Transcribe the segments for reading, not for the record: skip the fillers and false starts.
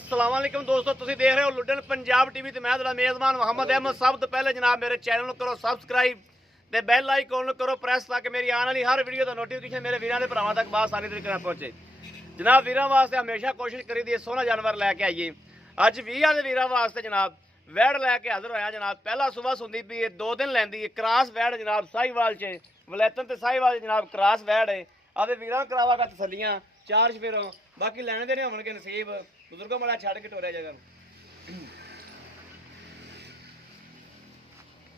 अस्सलाम वालेकुम दोस्तों, तुसीं देख रहे हो लुडन पंजाब टीवी ते मैं तुहाडा मेज़बान मोहम्मद अहमद। सब तो पहले जनाब मेरे चैनल नूं करो सबसक्राइब ते बैल आइकन नूं करो प्रेस ताकि मेरी आने वाली हर वीडियो दा नोटिफिकेशन मेरे वीरां दे भरावां तक आसानी तरीके नाल पहुंचे। जनाब वीरां वास्ते हमेशा कोशिश करी दी सोहना जानवर लैके आइए। अज 20 दे वीरां वास्ते जनाब वैड़ लैके हाजिर होया। जनाब पहला सुबह सुंदी पई 2 दिन लैंदी क्रॉस वैड़ जनाब साहिवाल च वलैतन ते साहिवाल जनाब क्रॉस वैड़ है। आदे वीरां करावागा तसल्लियां चार शफेरों बाकी लैने देने होणगे नसीब बुजुर्गों बड़ा छड़ के टोरिया जगह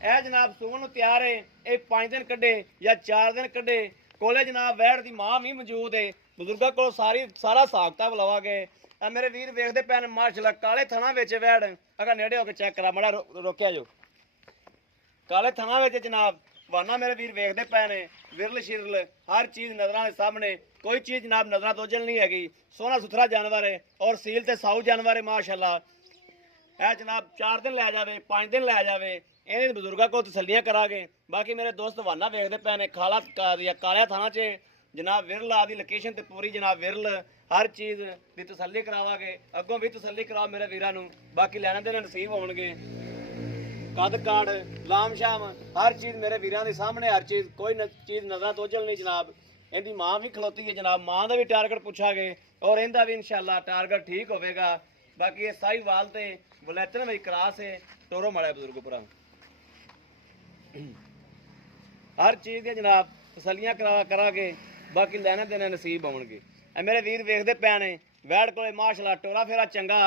ए जनाब सून तैयार है। ये 5 दिन कड्डे या 4 दिन कड्डे कोले जनाब वैड़ की मां भी मौजूद है। बुजुर्गों को सारा हिसाब किताब लवागे। मेरे वीर वेखते पैन माशाल्लाह काले थना विच वैड़ अगर नेड़े होकर चेक करा मड़ा रोकिया जो काले थना विच जनाब वाना मेरे वीर वेखते पै ने विरल शिरल हर चीज़ नज़र के सामने कोई चीज़ जनाब नज़र तो ओझल नहीं हैगी। सोहना सुथरा जानवर है और सील ते साऊ जानवर है माशाल्लाह। है जनाब 4 दिन लै जावे 5 दिन लै जावे इन्हें बजुर्गों को तसल्लियां करागे। बाकी मेरे दोस्त वाना वेखते पै ने खाला कालिया थाना च जनाब विरल आदि लोकेशन ते पूरी जनाब विरल हर चीज़ की तसल्ली करावागे। अगों भी तसल्ली कराओ मेरे वीरां नूं। बाकी लैने देने नसीब होणगे। कद काड़ लाम शाम हर चीज़ मेरे वीरां दे सामने हर चीज़ कोई चीज़ नज़र तो ओझल नहीं जनाब। इहदी मां भी खलोती है जनाब मां का भी टारगेट पूछागे और इहदा भी इंशाअल्लाह टारगेट ठीक होगा। बाकी ये साहिवाल ते वलैतन में क्रॉस है टोरो माड़ा बुजुर्ग भरा हर चीज़ की जनाब तसल्लियां करागे। बाकी लैने देने नसीब होणगे। मेरे वीर वेखते पै ने वैड़ कोले माशाल्लाह टोरा फेरा चंगा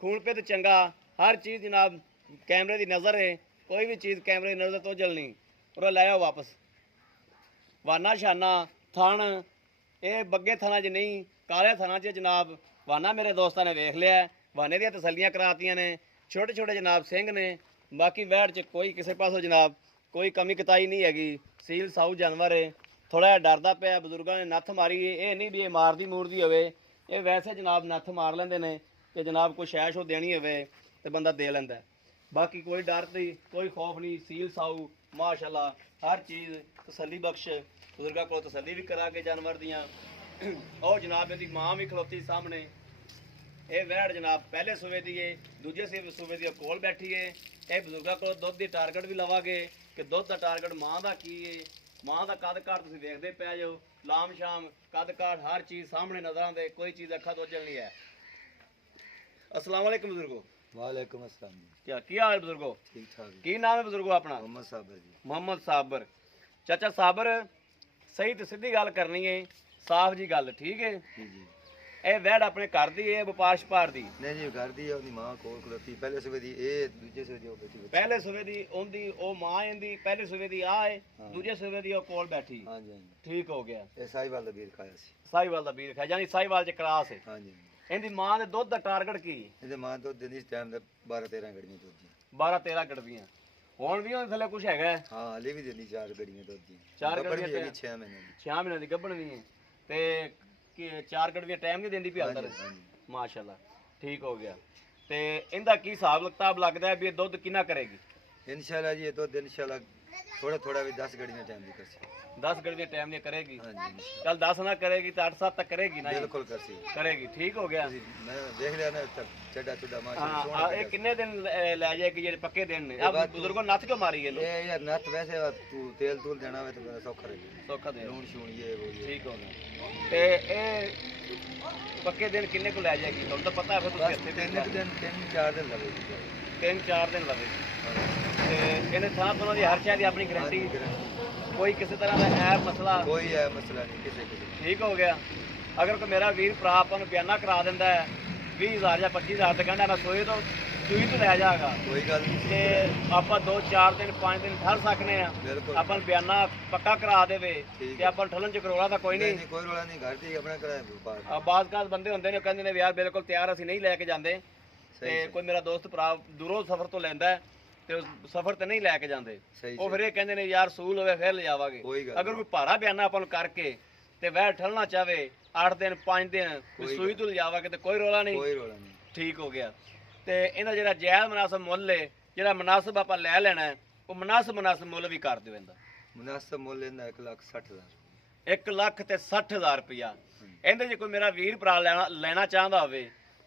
खून पित चंगा हर चीज़ जनाब कैमरे की नज़र है। कोई भी चीज़ कैमरे की नज़र तो ओझल नहीं और लै आओ वापस वाना शाना थन ये बग्गे थाना च नहीं काले थाना च जनाब वाना मेरे दोस्तों ने वेख लिया वाने दी तसल्लियां करातियां ने छोटे छोटे जनाब सिंह ने। बाकी वैड़ च कोई किसी पासों जनाब कोई कमी कताई नहीं हैगी। सील साऊ जानवर है थोड़ा जिहा डरदा पिया बजुर्गों ने नत्थ मारी ये नहीं भी ये मारदी मूरदी होवे ये वैसे जनाब नत्थ मार लेंदे ने कि जनाब कोई शैश हो देनी होवे ते बंदा दे लैंदा। बाकी कोई डर नहीं कोई खौफ नहीं सील साऊ माशाल्लाह हर चीज़ तसल्ली बख्श बुजुर्गों को तसल्ली भी करा के जानवर दियाँ। और जनाब इहदी मां भी खलोती सामने ये वैड़ जनाब पहले सूबे दी है दूजे सूबे दी कोल बैठी है। ये बुजुर्गों को दुध की टारगेट भी लवागे कि दुध का टारगेट मां का की है। मां का कद काठ तुसीं देखदे पै जो लाम शाम कद काठ हर चीज़ सामने नज़र आते कोई चीज़ अखा तो ओझल नहीं है। अस्सलाम वालेकुम बुजुर्गो। वालेकुम अस्सलाम। क्या हाल बुजुर्गो? ठीक ठाक। की नाम है बुजुर्गो अपना? मोहम्मद साबर जी। मोहम्मद साबर। चाचा साबर सही तो सीधी गल करनी है साफ जी गल ठीक है जी जी। ਇਹ ਵੈੜ ਆਪਣੇ ਘਰ ਦੀ ਹੈ ਵਪਾਰ ਸ਼ਪਾਰ ਦੀ? नहीं जी घर दी है ਉਹਦੀ ਮਾਂ ਕੋਲ ਖਲੋਤੀ ਪਹਿਲੇ ਸਵੇ ਦੀ ਇਹ ਦੂਜੇ ਸਵੇ ਦੀ ਉਹ ਬੈਠੀ ਪਹਿਲੇ ਸੂਬੇ ਦੀ ਉਹਦੀ ਉਹ ਮਾਂ ਇਹਦੀ ਪਹਿਲੇ ਸੂਬੇ ਦੀ ਆ ਹੈ ਦੂਜੇ ਸੂਬੇ ਦੀ ਉਹ ਕੋਲ ਬੈਠੀ। ਹਾਂਜੀ ਹਾਂਜੀ ਠੀਕ ਹੋ ਗਿਆ। ਇਹ ਸਾਈਵਾਲ ਦਾ ਵੀਰ ਖਾਇਆ ਸੀ। ਸਾਹੀਵਾਲ ਦਾ ਵੀਰ ਖਾ ਯਾਨੀ ਸਾਹੀਵਾਲ ਚ ਕਲਾਸ ਹੈ। ਹਾਂਜੀ ਇਹਦੀ ਮਾਂ ਦੇ ਦੁੱਧ ਦਾ ਟਾਰਗੇਟ ਕੀ? ਇਹਦੇ ਮਾਂ ਤੋਂ ਦਿਨ ਇਸ ਟਾਈਮ ਦਾ 12 13 ਗੜੀਆਂ ਦੁੱਧ ਦੀਆਂ 12 13 ਗੜਵੀਆਂ ਹੁਣ ਵੀ ਉਹਦੇ ਥੱਲੇ ਕੁਝ ਹੈਗਾ? ਹਾਂ ਹਲੇ ਵੀ ਦਿੰਦੀ 4 ਗੜੀਆਂ ਦੁੱਧ ਦੀਆਂ। 4 ਗੱਭਣ ਗੜਵੀਆਂ ਵੀ ਹੈਗੀ 6 ਮਹੀਨੇ ਦੀ। 6 ਮਹੀਨਿਆਂ ਦੀ ਗੱਭਣ ਵੀ ਹੈ ਤੇ 4 ਗੜਵੀਆਂ ਟਾਈਮ ਨਹੀਂ ਦਿੰਦੀ ਪਿਆ ਅੰਦਰ ਹਾਂਜੀ ਮਾਸ਼ਾਅੱਲਾ ਠੀਕ ਹੋ ਗਿਆ। ਤੇ ਇਹਦਾ ਕੀ ਹਿਸਾਬ ਕਿਤਾਬ ਲੱਗਦਾ ਹੈ ਵੀ ਇਹ ਦੁੱਧ ਕਿੰਨਾ ਕਰੇਗੀ? इंशाल्लाह जी ये तो इंशाल्लाह थोड़ा थोड़ा भी 10 गड़ियां टाइम दी करसी। 10 गड़वियां टाइम दी करेगी? हाँ जी चल 10 ना करेगी तो 8 7 तक करेगी ना? बिल्कुल करसी करेगी ठीक हो गया। मैं देख लिया ना तब चड्डा चुड्डा हाँ माशा ये कितने दिन ले जाएगी ये पक्के दिन ने? अब बुजुर्गों नथ क्यों मारी है? ये यार नत वैसे तू तेल तूल देना है तो सौखा रहे सौखा दे लून शून ये वो ये ठीक हो गया। ते ए पक्के दिन किन्ने को ले जाएगी तुम तो पता है फिर बस तुम तीन दिन 4 दिन लगेगी 3-4 दिन लगेगी। ते इन्हें थां दोनों की हर शय की अपनी गारंटी कोई किसी तरह का ऐप मसला कोई है मसला नहीं किसी किसी ठीक हो गया। अगर कोई मेरा वीर भरा अपन बयाना करा दिंदा है 20,000 या 25,000 तो कहना मैं सोई तो लै जाएगा कोई गल नहीं ते आपां 2-4 दिन 5 दिन ठहर सकने हैं बिल्कुल अपन बयाना पक्का करा देवे ठीक ते अपन ठलन च करौला तो कोई नहीं नहीं। कोई रोला नहीं घर दी अपना कराए व्यापार बाज़ बंदे होंदे ने कहंदे ने यार बिल्कुल तैयार ਅਸੀਂ नहीं लैके जांदे ते कोई मेरा दोस्त भरा दूरों सफर तो लैंदा है ਤੇ ਸਫਰ ਤੇ ਨਹੀਂ ਲੈ ਕੇ ਜਾਂਦੇ ਉਹ ਫਿਰ ਇਹ ਕਹਿੰਦੇ ਨੇ ਯਾਰ ਸੂਲ ਹੋਵੇ ਫਿਰ ਲੈ ਜਾਵਾਂਗੇ। ਅਗਰ ਕੋਈ ਭਾਰਾ ਬਿਆਨਾ ਆਪਾਂ ਨੂੰ ਕਰਕੇ ਤੇ ਵਹਿ ਠਲਣਾ ਚਾਵੇ 8 ਦਿਨ 5 ਦਿਨ ਸੂਈ ਤੋਂ ਲੈ ਜਾਵਾਂਗੇ ਤੇ ਕੋਈ ਰੋਲਾ ਨਹੀਂ ਕੋਈ ਰੋਲਾ ਨਹੀਂ ਠੀਕ ਹੋ ਗਿਆ। ਤੇ ਇਹਦਾ ਜਿਹੜਾ ਜਾਇਜ਼ ਮੁਨਾਸਬ ਮੁੱਲ ਹੈ ਜਿਹੜਾ ਮੁਨਾਸਬ ਆਪਾਂ ਲੈ ਲੈਣਾ ਉਹ ਮੁਨਾਸਬ ਮੁੱਲ ਵੀ ਕਰ ਦਿਓ। ਇਹਦਾ ਮੁਨਾਸਬ ਮੁੱਲ ਇਹਦਾ 1,60,000 1,60,000 ਰੁਪਇਆ। ਇਹਦੇ ਜੇ ਕੋਈ ਮੇਰਾ ਵੀਰ ਭਰਾ ਲੈਣਾ ਚਾਹੁੰਦਾ ਹੋਵੇ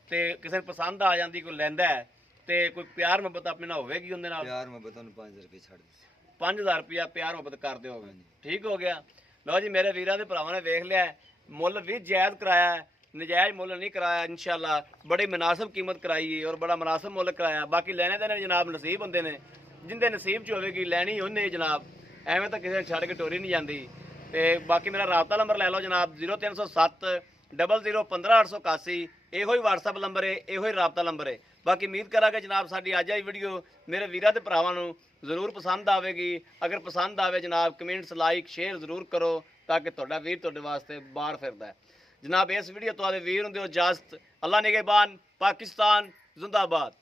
ਤੇ ਕਿਸੇ ਨੂੰ ਪਸੰਦ ਆ ਜਾਂਦੀ, ਕੋਈ ਲੈਂਦਾ ਹੈ ਤੇ ਕੋਈ ਪਿਆਰ ਮੁਹੱਬਤ ਆਪਣੇ ਨਾਲ ਹੋਵੇਗੀ ਉਹਦੇ ਨਾਲ। ਪਿਆਰ ਮੁਹੱਬਤ ਨੂੰ 5000 ਰੁਪਏ ਛੱਡ ਦਿੱਤੇ। 5000 ਰੁਪਇਆ ਪਿਆਰ ਮੁਹੱਬਤ ਕਰ ਦਿਓਗੇ। ਹਾਂਜੀ। ਠੀਕ ਹੋ ਗਿਆ। ਲਓ ਜੀ ਮੇਰੇ ਵੀਰਾਂ ਦੇ ਭਰਾਵਾਂ ਨੇ ਵੇਖ ਲਿਆ, ਮੁੱਲ ਵੀ ਜਾਇਜ਼ ਕਰਾਇਆ ਹੈ, ਨਜਾਇਜ਼ ਮੁੱਲ ਨਹੀਂ ਕਰਾਇਆ। ਇਨਸ਼ਾਅੱਲਾ ਬੜੀ ਮੁਨਾਸਬ ਕੀਮਤ ਕਰਾਈ ਹੈ ਔਰ ਬੜਾ ਮੁਨਾਸਬ ਮੁੱਲ ਕਰਾਇਆ। ਬਾਕੀ ਲੈਣੇ ਦੇਣੇ ਜਨਾਬ ਨਸੀਬ ਹੁੰਦੇ ਨੇ, ਜਿੰਦੇ ਨਸੀਬ 'ਚ ਹੋਵੇਗੀ ਲੈਣੀ ਉਹਨੇ ਜਨਾਬ, ਐਵੇਂ ਤਾਂ ਕਿਸੇ ਨੂੰ ਛੱਡ ਕੇ ਟੋਰੀ ਨਹੀਂ ਜਾਂਦੀ। ਤੇ ਬਾਕੀ ਮੇਰਾ ਰਾਬਤਾ ਨੰਬਰ ਲੈ ਲਓ ਜਨਾਬ 0307 00 15 881। ਇਹੋ ਹੀ WhatsApp ਨੰਬਰ ਹੈ, ਇਹੋ ਹੀ ਰਾਬਤਾ ਨੰਬਰ ਹੈ। ਬਾਕੀ ਉਮੀਦ ਕਰਾਂਗੇ ਜਨਾਬ ਸਾਡੀ ਅੱਜ ਦੀ ਵੀਡੀਓ ਮੇਰੇ ਵੀਰਾਂ ਤੇ ਭਰਾਵਾਂ ਨੂੰ ਜ਼ਰੂਰ ਪਸੰਦ ਆਵੇਗੀ। ਅਗਰ ਪਸੰਦ ਆਵੇ ਜਨਾਬ ਕਮੈਂਟਸ ਲਾਈਕ ਸ਼ੇਅਰ ਜ਼ਰੂਰ ਕਰੋ ਤਾਂ ਕਿ ਤੁਹਾਡਾ ਵੀਰ ਤੁਹਾਡੇ ਵਾਸਤੇ ਬਾਹਰ ਫਿਰਦਾ ਹੈ ਜਨਾਬ। ਇਸ ਵੀਡੀਓ ਤੁਹਾਡੇ ਵੀਰ ਹੁੰਦੇ ਹੋ ਇਜਾਜ਼ਤ। ਅੱਲਾ ਨਿਗਹਿਬਾਨ। ਪਾਕਿਸਤਾਨ ਜ਼ਿੰਦਾਬਾਦ।